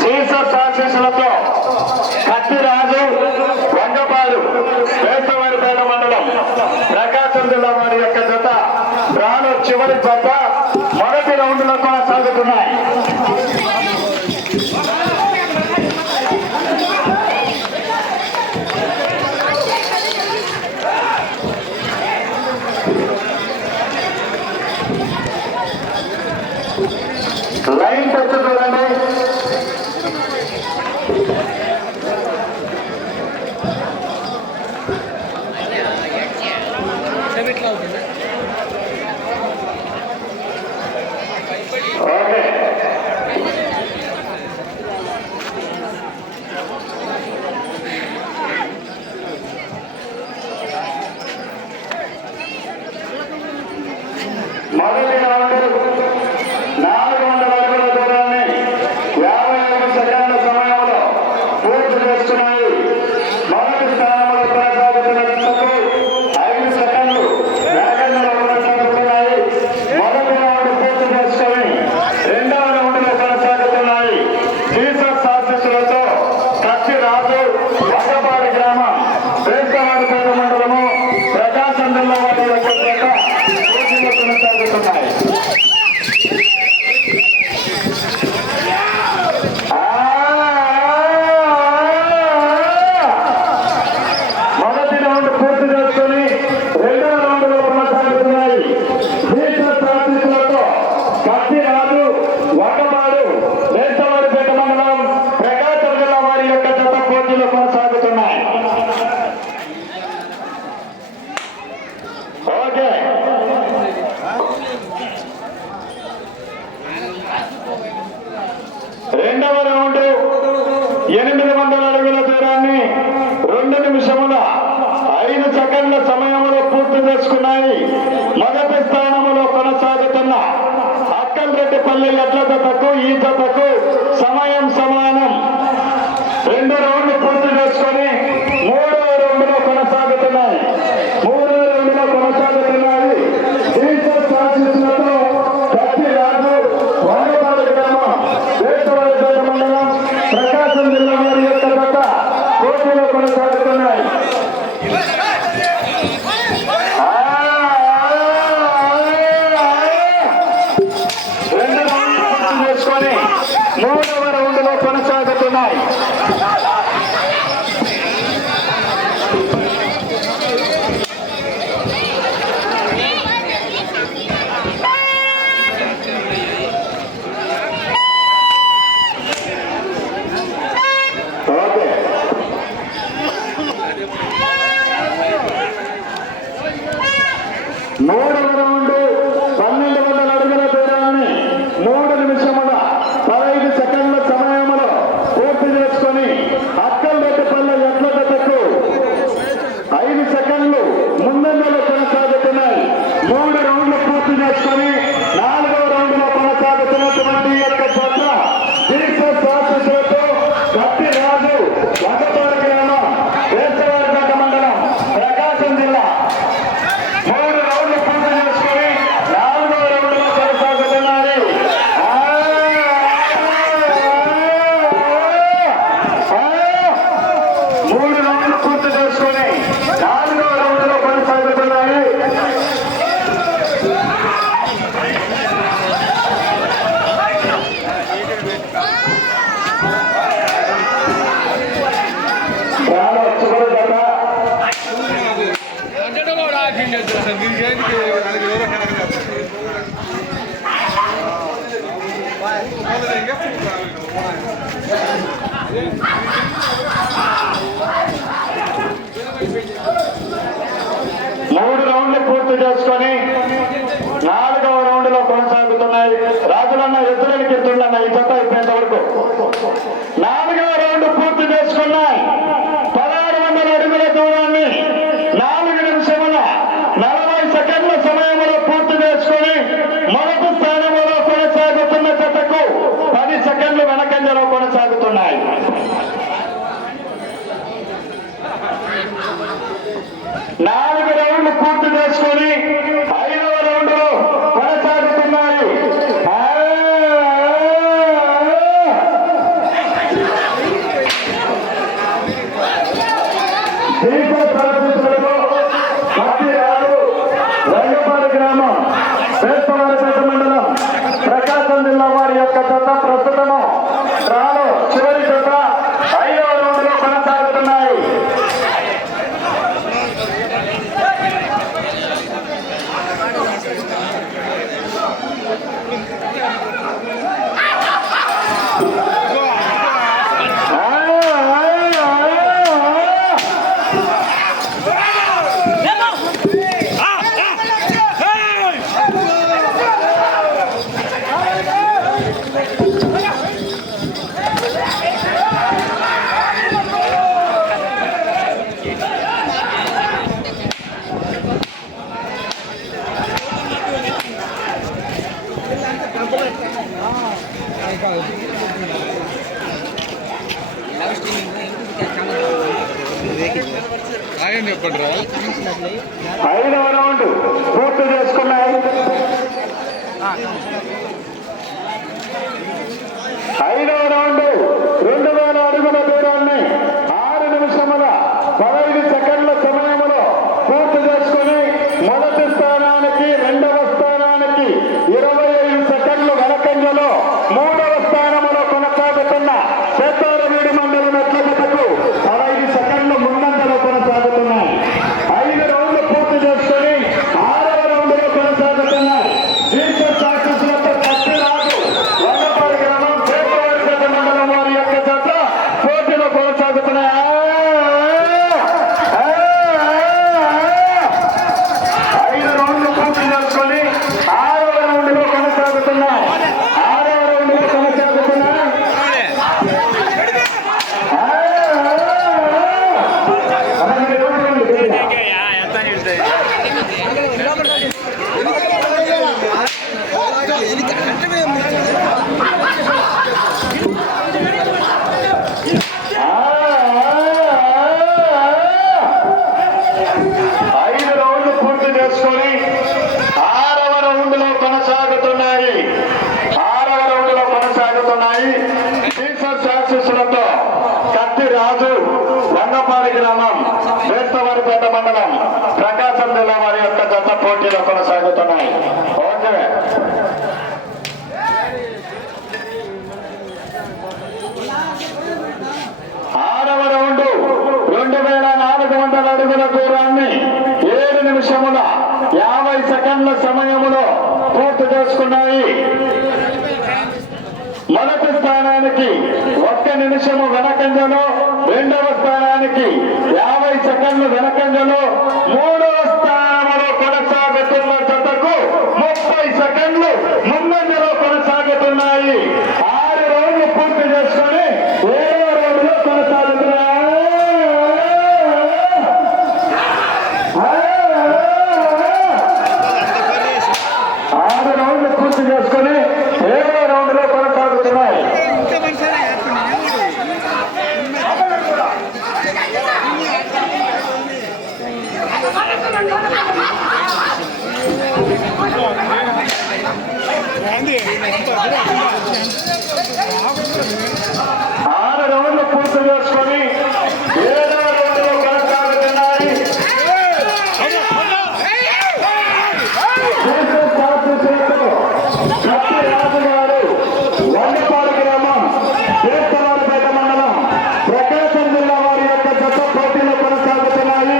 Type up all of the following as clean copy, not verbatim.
Jesus ఆశీస్సులతో కత్తిరాజు వంగపాడు వేసవారిపేట మండలం ప్రకాశం జిల్లా వారి యొక్క జత డ్రాలో చివరి జత మొదటి రౌండ్లో కొనసాగుతున్నాయి. లైన్ టచ్ చూడండి. ఓకే, మొదటి రౌండ్ 400 అడుగుల దూరాన్ని 55 సెకండ్ల సమయంలో పూర్తి చేస్తున్నాయి. మొదటి స్థానంలో కొనసాగుతున్న 5 సెకండ్లు వేగంగా కొనసాగుతున్నాయి. మొదటి రౌండ్ పూర్తి చేసుకొని రెండవ రౌండ్లో కొనసాగుతున్నాయి. జీసస్ ఆశీస్సులతో కత్తిరాజు వంగపాడి గ్రామం వేసవారిపేట మండలము ప్రకాశం జిల్లా వారి యొక్క పోటీలో కొనసాగుతున్నాయి. మొదటి రౌండ్ పూర్తి చేసుకుని రెండవ రౌండ్ లో కొనసాగుతున్నాయి. జీసస్ ఆశీస్సులతో కత్తిరాజు వంగపాడు వేసవారిపేట మండలం ప్రకాశం జిల్లా వారి యొక్క జత పోటీలో కొనసాగుతున్నాయి. ఓకే, రెండవ రౌండ్ 800 అడుగుల దూరాన్ని 2 నిమిషముల 5 సెకండ్ల సమయంలో పూర్తి చేసుకున్నాయి. మొదటి స్థానంలో కొనసాగుతున్న అక్కల్రెడ్డిపల్లి ఎడ్ల జతకు ఈ జతకు సమయం సమానం. 2 రౌండ్లు పూర్తి చేసుకొని 3వ రౌండ్లో కొనసాగుతున్నాయి. 3వ రౌండ్లో కొనసాగుతున్నాయి. జీసస్ ఆశీస్సులతో కత్తిరాజు వంగపాడు గ్రామం వేసవారిపేట మండలం ప్రకాశం జిల్లా వారి యొక్క జత పోటీలో కొనసాగుతున్నాయి. రెండు రౌండ్లు పూర్తి చేసుకొని 3వ రౌండ్లో కొనసాగుతున్నాయి. ఓకే, మూడవ రౌండ్ 1200 అడుగుల దూరాన్ని 3 నిమిషముల 15 సెకండ్ల సమయంలో పూర్తి చేసుకొని అక్కల్రెడ్డిపల్లి ఎడ్ల జతకు 5 సెకండ్లు ముందంజలో కొనసాగుతున్నాయి. 3 రౌండ్లు పూర్తి చేసుకొని 4వ రౌండ్లో కొనసాగుతున్నటువంటి యొక్క జత జీసస్ ఆశీస్సులతో కత్తిరాజు వంగపాడు గ్రామం వేసవారిపేట మండలం ప్రకాశం జిల్లా 3 రౌండ్లు పూర్తి చేసుకొని 4వ రౌండ్లో కొనసాగుతున్నారు. 3 రౌండ్లు పూర్తి చేసుకొని 4వ రౌండ్లో కొనసాగుతున్నాయి. మూడు రౌండ్లు పూర్తి చేసుకొని 4వ రౌండ్లో కొనసాగుతున్నాయి. రాజులన్న ఎద్దులకి ఎత్తుండన్న ఈ జత అయిపోయేంత వరకు 4వ రౌండ్ పూర్తి చేసుకున్నాయి. 1600 అడుగుల దూరాన్ని 4 నిమిషముల 40 సెకండ్ల సమయంలో పూర్తి చేసుకొని మొదటి స్థానంలో కొనసాగుతున్న జతకు 10 సెకండ్లు వెనకంజలో కొనసాగుతున్నాయి. 4 రౌండ్లు పూర్తి చేసుకొని 5వ రౌండ్ లో కొనసాగుతున్నాయి. గ్రామం పేర్పవారిపేట మండలం ప్రకాశం జిల్లా వారి యొక్క జత ప్రస్తుతము డ్రాలో చివరి జత 5వ రౌండ్ లో కొనసాగుతున్నాయి. ఐదవ రౌండ్ పూర్తి చేసుకున్నాయి. 5వ రౌండ్ 2000 అడుగుల దూరాన్ని 6 నిమిషముల 15 సెకండ్ల సమయంలో పూర్తి చేసుకుని మొదటి స్థానానికి 2వ స్థానానికి 25 సెకండ్లు వెనకంజలో 3వ స్థానంలో కొనసాగుతున్న పెద్దోరవీడి మండలం ఎట్లకు 15 సెకండ్లు ముందంజలో కొనసాగుతున్నాయి. 5 రౌండ్లు పూర్తి చేసుకుని 6వ రౌండ్ లో కొనసాగుతున్నాయి. మండలం వారి యొక్క జత పోటీలో కొనసాగుతున్నాయి. 5 రౌండ్లు పూర్తి చేసుకొని 6వ రౌండ్ లో కొనసాగుతున్నాయి. 6వ రౌండ్ లో కొనసాగుతున్నాయి. గ్రామం పేర్పవారిపేట మండలం ప్రకాశం జిల్లా వారి యొక్క జత పోటీలో కొనసాగుతున్నాయి. ఓకే, 6వ రౌండ్ 2400 అడుగుల దూరాన్ని 7 నిమిషముల 50 సెకండ్ల సమయములో పూర్తి చేసుకున్నాయి. మొదటి స్థానానికి 1 నిమిషము వెనకంజలో, 2వ స్థానానికి 50 సెకండ్లు వెనకంజలో, 3వ స్థానంలో కొనసాగుతున్న జతకు 30 సెకండ్లు ముందంజలో కొనసాగుతున్నాయి. 6 రౌండ్లు పూర్తి చేసుకొని 7వ రౌండ్ లో కొనసాగుతున్నాయి. 6 రౌండ్లు పూర్తి చేసుకొని 7వ రౌండ్ లో కొనసాగుతున్నాయి. ఆరు రౌండ్లు పూర్తి చేసుకొని 7వ రౌండ్ లో కొనసాగుతున్నాయి. రాజు గారు వండపాడు గ్రామం పేర్పవారిపేట మండలం ప్రకాశం జిల్లా వారి యొక్క జత పోటీలో కొనసాగుతున్నాయి.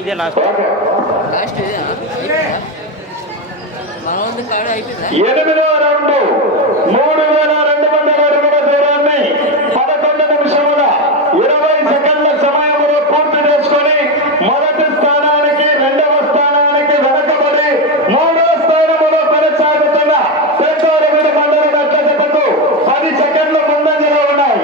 ఇదే లాస్ట్ ఎనిమిదవ రౌండ్ 3,200 అడుగుల దూరాన్ని 11 నిమిషముల 20 సెకండ్ల సమయంలో పూర్తి చేసుకొని మొదటి స్థానానికి రెండవ స్థానానికి వెనకబడి మూడవ స్థానంలో కొనసాగుతున్న పెద్దోరగూడ మండల గట్ల జతకు 10 సెకండ్ల ముందంజలో ఉన్నాయి.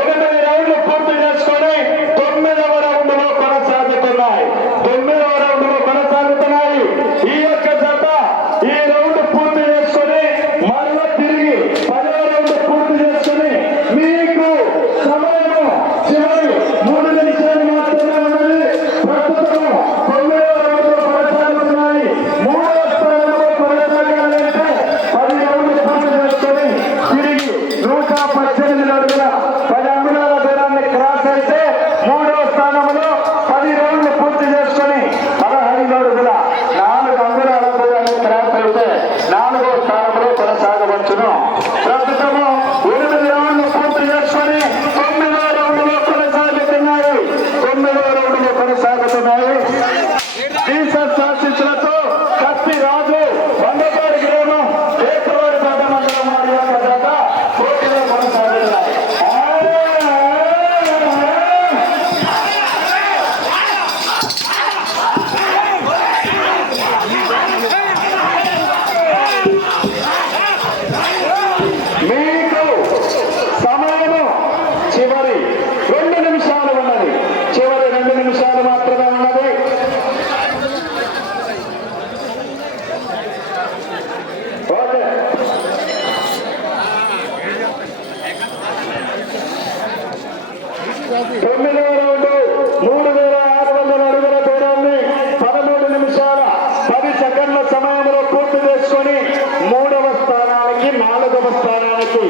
8 రౌండ్లు పూర్తి చేసుకొని 9వ రౌండ్ లో కొనసాగుతున్నాయి. 9వ రౌండ్ లో కొనసాగుతున్నాయి. ఈ యొక్క జత ఈ రౌండ్ పూర్తి చేసుకొని మరలా తిరిగి 10వ రౌండ్ పూర్తి చేసుకొని మీకు సమయం చివరి 3 నిమిషాలు మాత్రమే ఉన్నది. ప్రస్తుతం 9వ రౌండ్ లో కొనసాగుతున్నాయి. 3వ స్థానంలో కొనసాగాలంటే 10 రౌండ్లు పూర్తి చేసుకొని తిరిగి 118 అడుగుల 10 అంగుళాల దూరాన్ని క్రాస్ అయితే 3వ స్థానంలో 10 రౌండ్లు పూర్తి చేసుకొని 15 అడుగుల 4 అంగుళాల దూరాన్ని క్రాస్ అయితే 4వ స్థానంలో కొనసాగవచ్చును. ప్రస్తుతము 8 రౌండ్లు పూర్తి చేసుకొని 9వ రౌండ్లో కొనసాగుతున్నాయి. 9వ రౌండ్లో కొనసాగుతున్నాయి. జీసస్ ఆశీస్సులతో కత్తి రాజు వందపాడి గ్రామం ఏకవారి పేట మండలం వారి యొక్క జత పోటీలో కొనసాగుతున్నాయి. మీకు సమయము చివరి 2 నిమిషాలు ఉన్నది. చివరి 2 నిమిషాలు మాత్రమే ఉన్నది. ఓకే. తొమ్మిదవ రౌండ్ 3,600 అడుగుల దూరాన్ని 13 నిమిషాల 10 సెకండ్ల సమయంలో పూర్తి చేసుకొని 3వ స్థానానికి 4వ స్థానానికి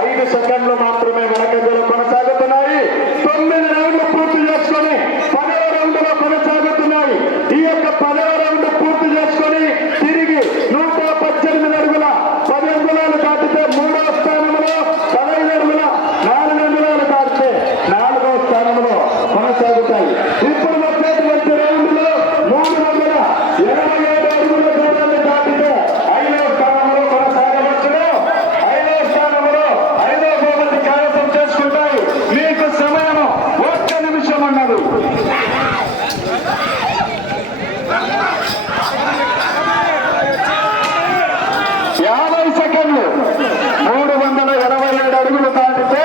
5 సెకండ్లు మాత్రమే వెనకంజలో కొనసాగుతున్నాయి. 9 రౌండ్లు పూర్తి చేసుకొని 10వ రౌండ్ లో కొనసాగుతున్నాయి. ఈ యొక్క 10వ రౌండ్ పూర్తి చేసుకొని తిరిగి 118 అడుగుల 10 అంగుళాలు దాటితే 3వ స్థానంలో 15 అడుగుల 4 అంగుళాలు దాటితే 4వ స్థానంలో కొనసాగుతాయి. ఇప్పుడు వచ్చేటువంటి రౌండ్ లో 327 అడుగుల దూరాన్ని దాటితే 5వ స్థానంలో కొనసాగవచ్చును. 5వ స్థానంలో 5వ బహుమతి కైవసం చేసుకుంటాయి. మీకు సమయం 1 నిమిషం అన్నది. 50 సెకండ్లు 327 అడుగులు దాటితే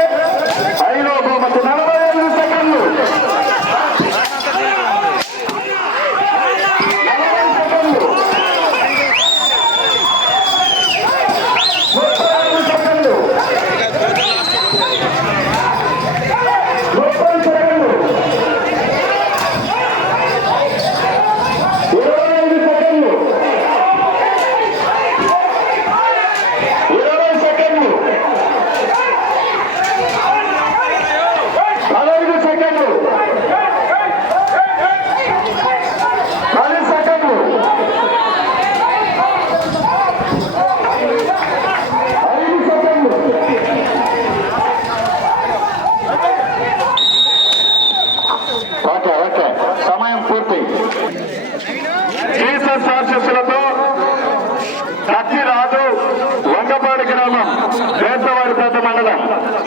5వ బహుమతి 45 సెకండ్లు 40 సెకండ్లు 35 సెకండ్లు 30 సెకండ్లు 25 సెకండ్లు 20 సెకండ్లు 15 సెకండ్లు 10 సెకండ్లు 5 సెకండ్లు ఓకే ఓకే సమయం పూర్తి. జీసస్ ఆశీస్సులతో కత్తి రాజు వంగపాడి గ్రామం పేటవారిపేట మండలం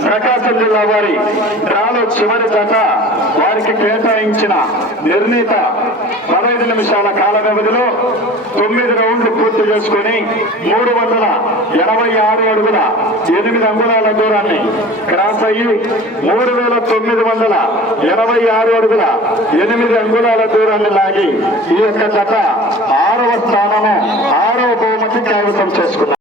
ప్రకాశం జిల్లా వారి డ్రాలో చివరి జత వారికి కేటాయించిన నిర్ణీత 15 నిమిషాల కాల వ్యవధిలో 9 రౌండ్లు పూర్తి చేసుకుని 386 అడుగుల 8 అంగుళాల దూరాన్ని క్రాస్ అయ్యి 3,986 అడుగుల 8 అంగుళాల దూరాన్ని లాగి ఈ యొక్క జత 6వ స్థానము 6వ బహుమతి కైవసం చేసుకున్నారు.